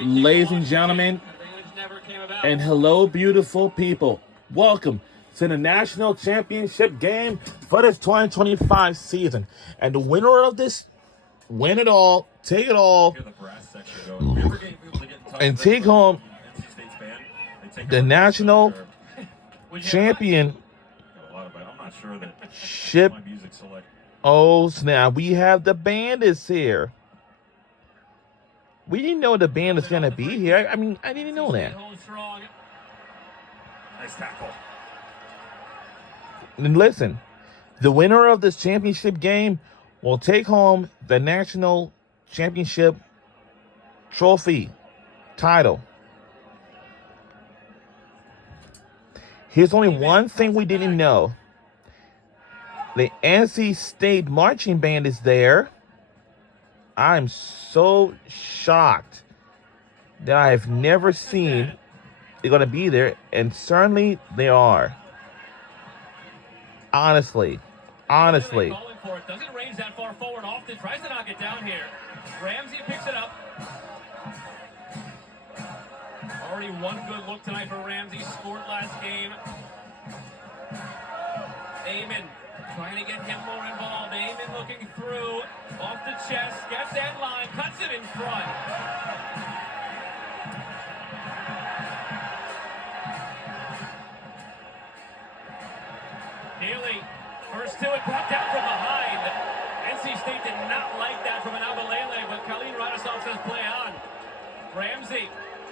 Ladies and gentlemen, and hello, beautiful people. Welcome to the national championship game for this 2025 season. And the winner of this, win it all, take it all, and take home the national championship. Oh, snap. We have the bandits here. We didn't know the band was going to be here. I mean, I didn't know that. Nice tackle. And listen, the winner of this championship game will take home the national championship trophy title. Here's only one thing we didn't know. The NC State marching band is there. I'm so shocked that I have never seen they're going to be there, and certainly they are. Honestly. Doesn't range that far forward often. Tries to knock it down here. Ramsey picks it up. Already one good look tonight for Ramsey. Scored last game. Amon trying to get him more involved. Amon looking through. Off the chest. Gets that line. Cuts it in front. Healy, first to it, brought down from behind. NC State did not like that from an Abalele, but Khalid Radisov says play on. Ramsey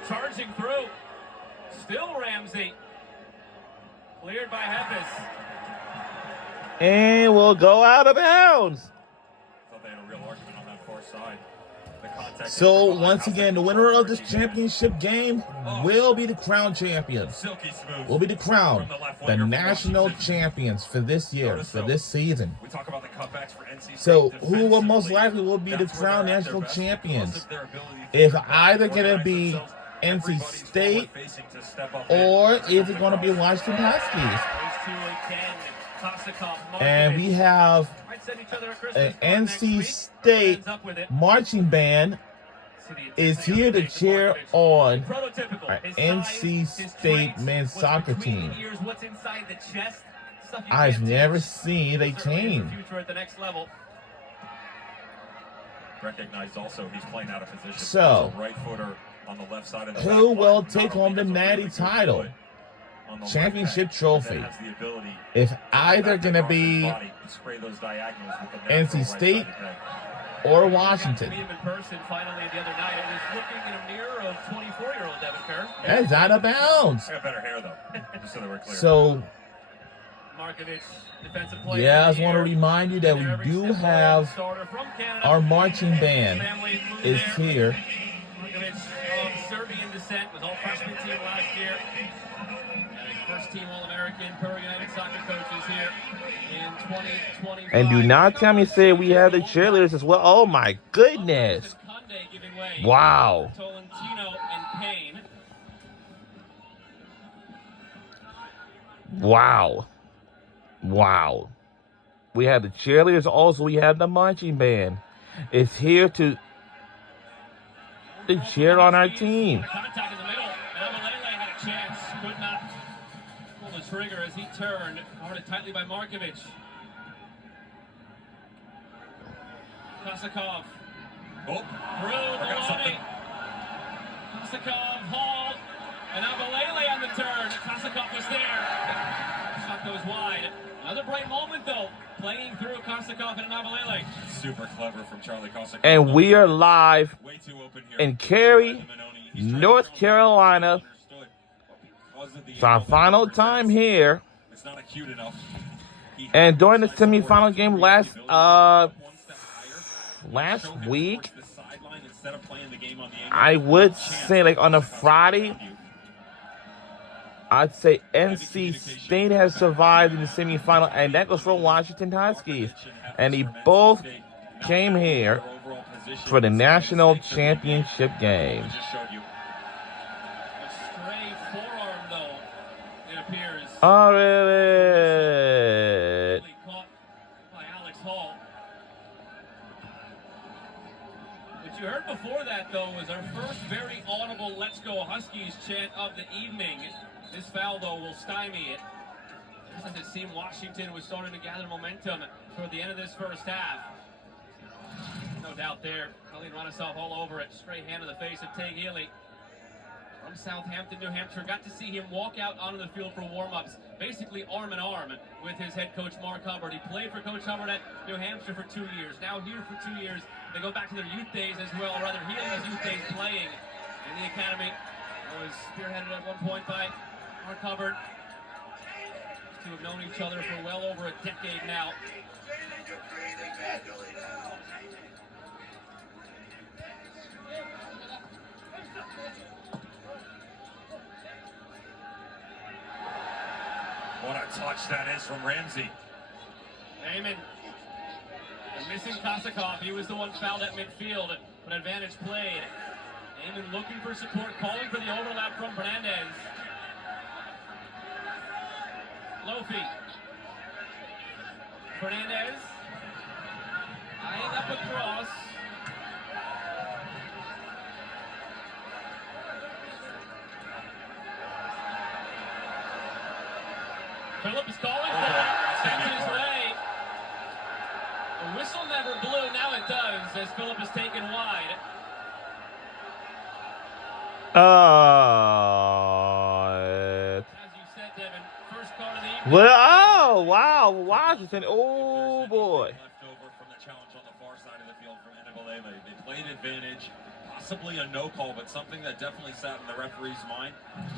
charging through. Still Ramsey. Cleared by Heffes. And we'll go out of bounds. Thought they had a real argument on that far side. So, once again, the winner of this championship game will be the crown champions. Will be the crown, the national champions for this year, for this season. So, who will most likely will be the crown national champions? If either going to be NC State or is it going to be Washington Huskies? And we have an NC State marching band is here to cheer on our NC State men's soccer team. I've never seen a team. Recognized also he's playing out of position. So, right footer on the left side of the who will take home the natty title? Championship trophy. If either going to be NC State or Washington. That's out of bounds. So, yeah, I just want to remind you that we do have our marching band is here. Serbian descent, was all freshman team last year. First team All-American Pearl United soccer coaches here in 2025. And do not tell me say we have the cheerleaders as well. Oh my goodness. Wow. Wow. Wow. We have the cheerleaders also. We have the marching band. It's here to cheer on our team. Contact in the middle. Abalele had a chance. Could not pull the trigger as he turned. Guarded tightly by Markovic. Kosakov. Oh, through Maloney. Kosakov, Hall, and Abalele on the turn. Kosakov was there. Shot goes wide. Another bright moment, though. Playing through Kosakov and Abalele. Super clever from Charlie Kosakov. And we are live in Cary, North Carolina. It's our final time here. And during the semifinal game last week, I would say like on a Friday, I'd say NC State has survived in the semifinal, and that goes for Washington Huskies. And they both came here for the national championship game. Oh, really? What you heard before that, though, was our first very audible "Let's Go Huskies" chant of the evening. This foul, though, will stymie it. Just as it seemed Washington was starting to gather momentum toward the end of this first half. No doubt there. Colleen Runasoff all over it. Straight hand to the face of Tay Healy. From Southampton, New Hampshire. Got to see him walk out onto the field for warm-ups, basically arm in arm with his head coach, Mark Hubbard. He played for Coach Hubbard at New Hampshire for 2 years. Now here for 2 years. They go back to their youth days as well, or rather Healy's youth days playing in the academy. It was spearheaded at one point by Mark Hubbard. These two have known each other for well over a decade now. What a touch that is from Ramsey. Heyman. They're missing Kosakov. He was the one fouled at midfield, but advantage played. Heyman looking for support, calling for the overlap from Fernandez. Lofi. Fernandez. Eyeing up across. Phillips calling for it. Sends his way. The whistle never blew. Now it does as Phillips is taken wide. As you said, Devin, first card of the evening. Well, oh, wow. Washington. Oh, boy. Left over from the challenge on the far side of the field from Enabalele. They played advantage, possibly a no call, but something that definitely sat in the referee's mind.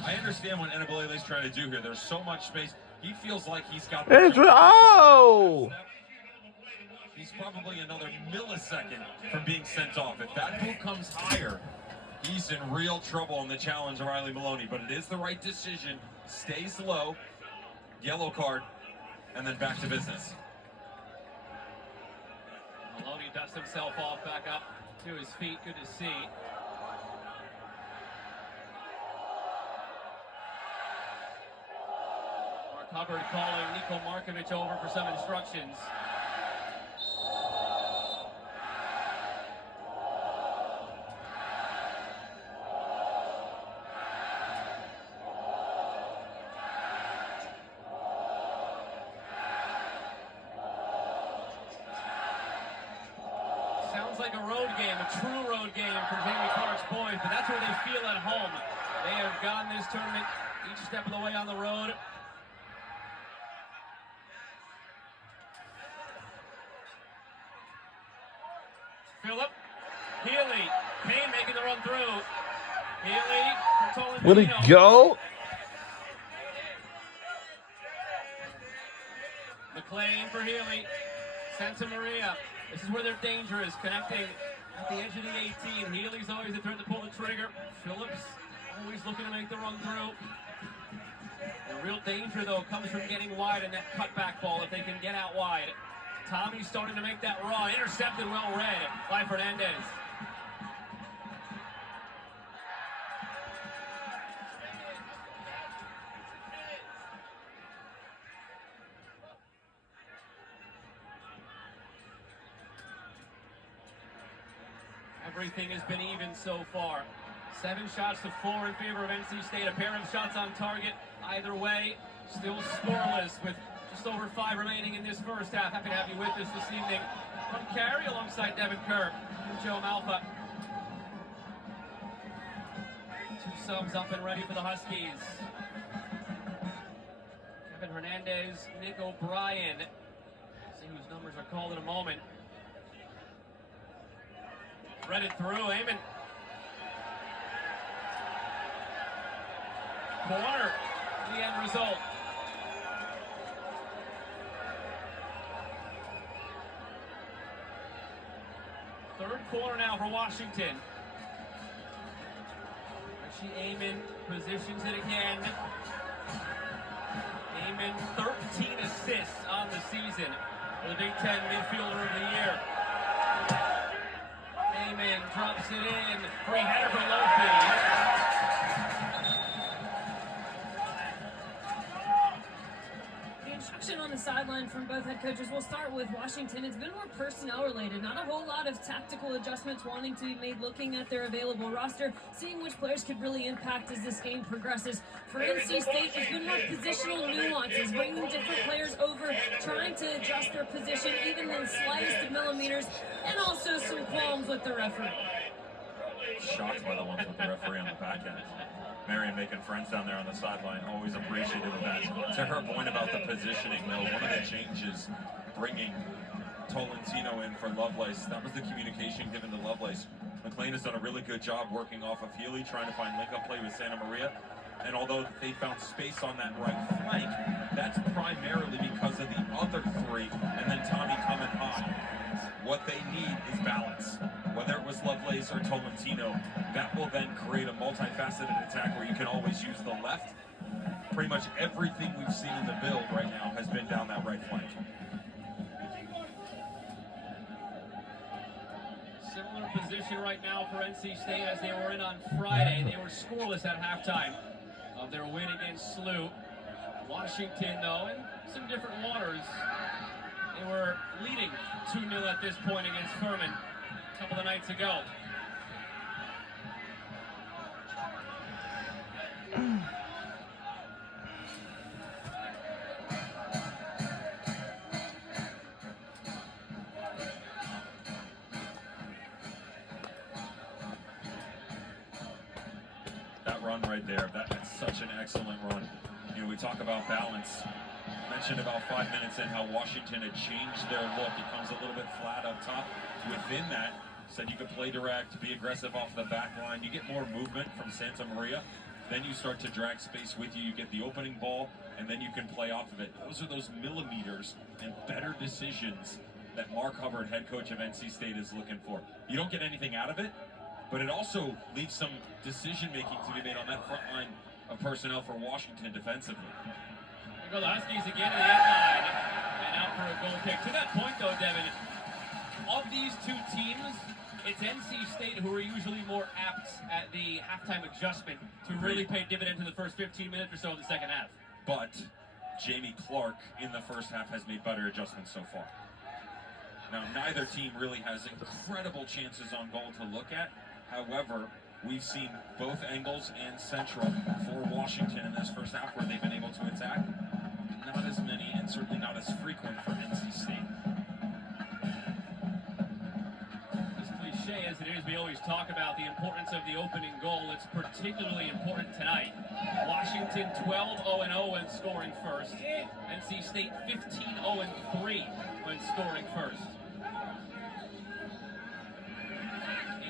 I understand what Enabalele's trying to do here. There's so much space. He feels like he's got the Oh! He's probably another millisecond from being sent off. If that move comes higher, he's in real trouble in the challenge of Riley Maloney. But it is the right decision. Stays low, yellow card, and then back to business. Maloney dusts himself off back up to his feet. Good to see. Mark Hubbard calling Niko Markovic over for some instructions. Sounds like a road game, a true road game for Jamie Clark's boys, but that's where they feel at home. They have gotten this tournament each step of the way on the road. Phillip, Healy, Payne making the run through. Healy for Tolentino. Will he go? McLean for Healy. Santa Maria. This is where they're dangerous, connecting at the edge of the 18. Healy's always the threat to pull the trigger. Phillips always looking to make the run through. The real danger, though, comes from getting wide in that cutback ball if they can get out wide. Tommy's starting to make that run. Intercepted, well read by Fernandez. Everything has been even so far. 7 shots to 4 in favor of NC State. A pair of shots on target either way. Still scoreless with just over 5 remaining in this first half. Happy to have you with us this evening from Cary alongside Devin Kerr and Joe Malfa. 2 subs up and ready for the Huskies. Kevin Hernandez, Nick O'Brien. See whose numbers are called in a moment. Threaded through, Eamon. Corner, the end result. Third corner now for Washington. Archie Eamon positions it again. Eamon, 13 assists on the season for the Big Ten Midfielder of the Year. Eamon drops it in. Free header for Lofi. reaction on the sideline from both head coaches. We'll start with Washington. It's been more personnel related, not a whole lot of tactical adjustments wanting to be made, looking at their available roster, seeing which players could really impact as this game progresses. For NC State, it's been more positional nuances, bringing different players over, trying to adjust their position even in the slightest of millimeters, and also some qualms with the referee. Shocked by the ones with the referee on the back end. Marion making friends down there on the sideline, always appreciative of that. To her point about the positioning, though, one of the changes bringing Tolentino in for Lovelace, that was the communication given to Lovelace. McLean has done a really good job working off of Healy, trying to find link-up play with Santa Maria. And although they found space on that right flank, that's primarily because of the other three, and then Tommy coming high. What they need is balance. Whether it was Lovelace or Tolentino, that will then create a multifaceted attack where you can always use the left. Pretty much everything we've seen in the build right now has been down that right flank. Similar position right now for NC State as they were in on Friday. They were scoreless at halftime of their win against SLU. Washington, though, in some different waters. They were leading 2-0 at this point against Furman a couple of nights ago. That run right there, that's such an excellent run. You know, we talk about balance. Mentioned about 5 minutes in how Washington had changed their look. It comes a little bit flat up top. Within that, said you could play direct, be aggressive off the back line. You get more movement from Santa Maria. Then you start to drag space with you. You get the opening ball, and then you can play off of it. Those are those millimeters and better decisions that Mark Hubbard, head coach of NC State, is looking for. You don't get anything out of it, but it also leaves some decision-making to be made on that front line of personnel for Washington defensively. Here go the Huskies again to the end line, and out for a goal kick. To that point, though, Devin, of these two teams, it's NC State who are usually more apt at the halftime adjustment to really pay dividend to the first 15 minutes or so of the second half. But Jamie Clark in the first half has made better adjustments so far. Now, neither team really has incredible chances on goal to look at. However, we've seen both angles and central for Washington in this first half where they've been able to attack. Not as many, and certainly not as frequent for NC State. As cliche as it is, we always talk about the importance of the opening goal. It's particularly important tonight. Washington 12-0-0 when scoring first. NC State 15-0-3 when scoring first.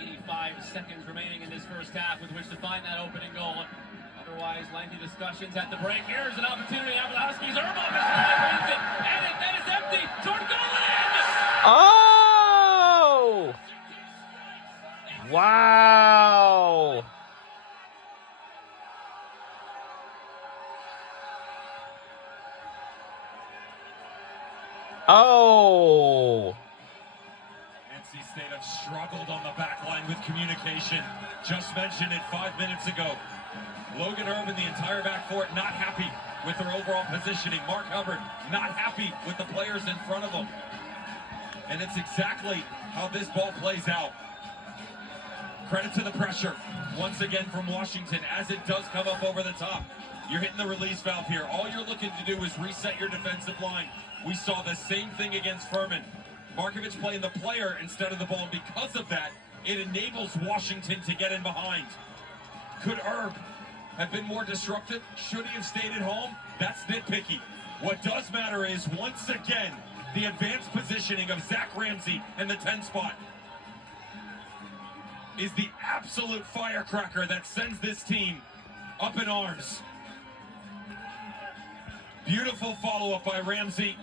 85 seconds remaining in this first half with which to find that opening goal. Otherwise, lengthy discussions at the break. Here's an opportunity now for the Huskies. Erboff is trying to wins it, and that is empty. Toward goal in! Oh! Wow! Oh! NC State have struggled on the back line with communication. Just mentioned it 5 minutes ago. Logan Urban, the entire back four, not happy with their overall positioning. Mark Hubbard, not happy with the players in front of them. And it's exactly how this ball plays out. Credit to the pressure, once again from Washington, as it does come up over the top. You're hitting the release valve here. All you're looking to do is reset your defensive line. We saw the same thing against Furman. Markovich playing the player instead of the ball, and because of that, it enables Washington to get in behind. Could Herb have been more disruptive? Should he have stayed at home? That's nitpicky. What does matter is, once again, the advanced positioning of Zach Ramsey in the 10 spot is the absolute firecracker that sends this team up in arms. Beautiful follow-up by Ramsey.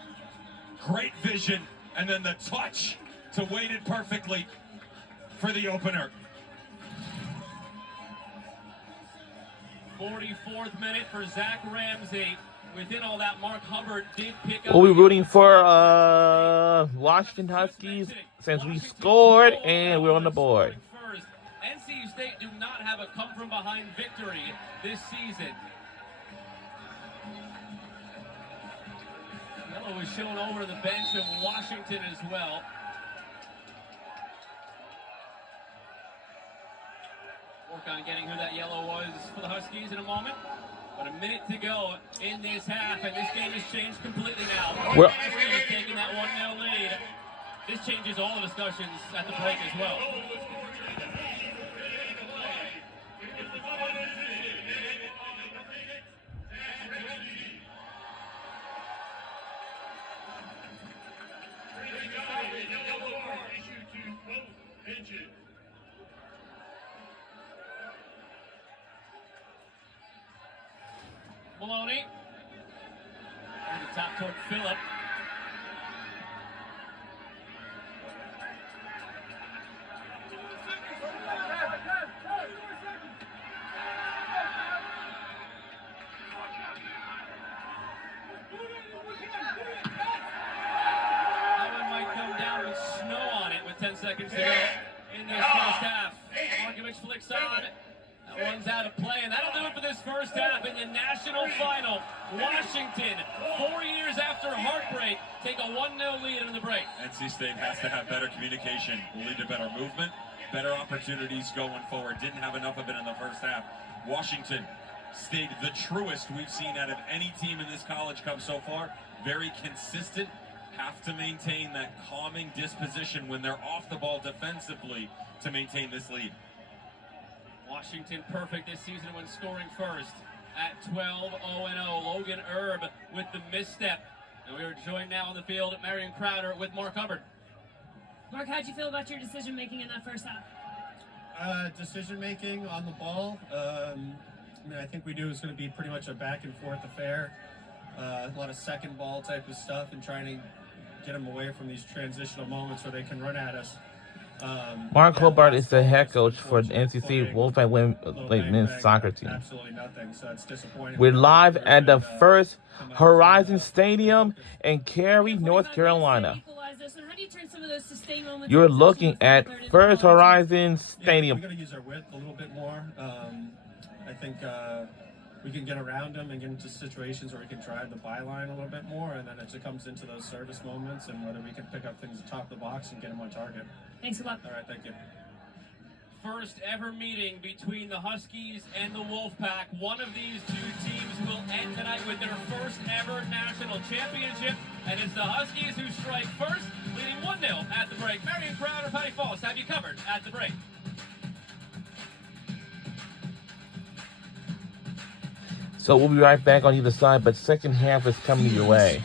Great vision, and then the touch to wait it perfectly for the opener. 44th minute for Zach Ramsey. Within all that, Mark Hubbard did pick up. We'll be rooting for Washington Huskies since we scored and we're on the board. First, NC State do not have a come-from-behind victory this season. Yellow was shown over to the bench of Washington as well. Work on getting who that yellow was for the Huskies in a moment. But a minute to go in this half, and this game has changed completely now. Well, Huskies taking that 1-0 lead. This changes all the discussions at the break as well. Maloney. And the top toward Phillip. That one might come down with snow on it with 10 seconds to go in this first half. Markovich flicks on. That one's out of play, and that'll do it for this first half in the national final. Washington, 4 years after heartbreak, take a 1-0 lead in the break. NC State has to have better communication, will lead to better movement, better opportunities going forward. Didn't have enough of it in the first half. Washington stayed the truest we've seen out of any team in this College Cup so far. Very consistent. Have to maintain that calming disposition when they're off the ball defensively to maintain this lead. Washington perfect this season when scoring first at 12-0-0. Logan Erb with the misstep. And we are joined now on the field at Marion Crowder with Mark Hubbard. Mark, how'd you feel about your decision making in that first half? Decision making on the ball. I think we knew it was going to be pretty much a back and forth affair. A lot of second ball type of stuff and trying to get them away from these transitional moments where they can run at us. Mark Hobart is the head coach for the NC State Wolfpack women's soccer team. Absolutely nothing, so it's disappointing. We're live at the First Horizon Stadium in Cary, North Carolina. You're looking at First Horizon Stadium. We're going to use our width a little bit more. I think we can get around them and get into situations where we can drive the byline a little bit more, and then it comes into those service moments and whether we can pick up things atop the box and get them on target. Thanks a lot. All right, thank you. First ever meeting between the Huskies and the Wolfpack. One of these two teams will end tonight with their first ever national championship, and it's the Huskies who strike first, leading 1-0 at the break. Marion Crowder, Patty Falls have you covered at the break. So we'll be right back on either side, but second half is coming your way.